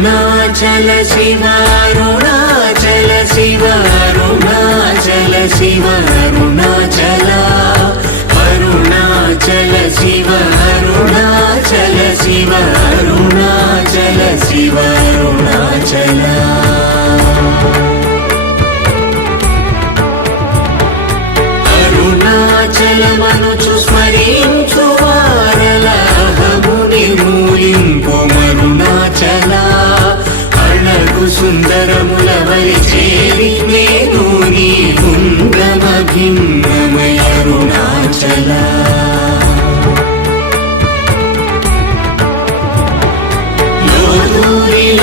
అరుణాచల శివ అరుణాచల శివ అరుణాచల శివ అరుణాచల అరుణాచల శివ అరుణాచల శివ అరుణాచల శివ అరుణాచల అరుణాచలమనుచు స్మరించు వారలహము నిర్మూలింపు మరుణాచల అణగు సుందరముల వలి చేరి నేను నీ గుండమ భిన్నమయ అరుణాచల లోదూరిల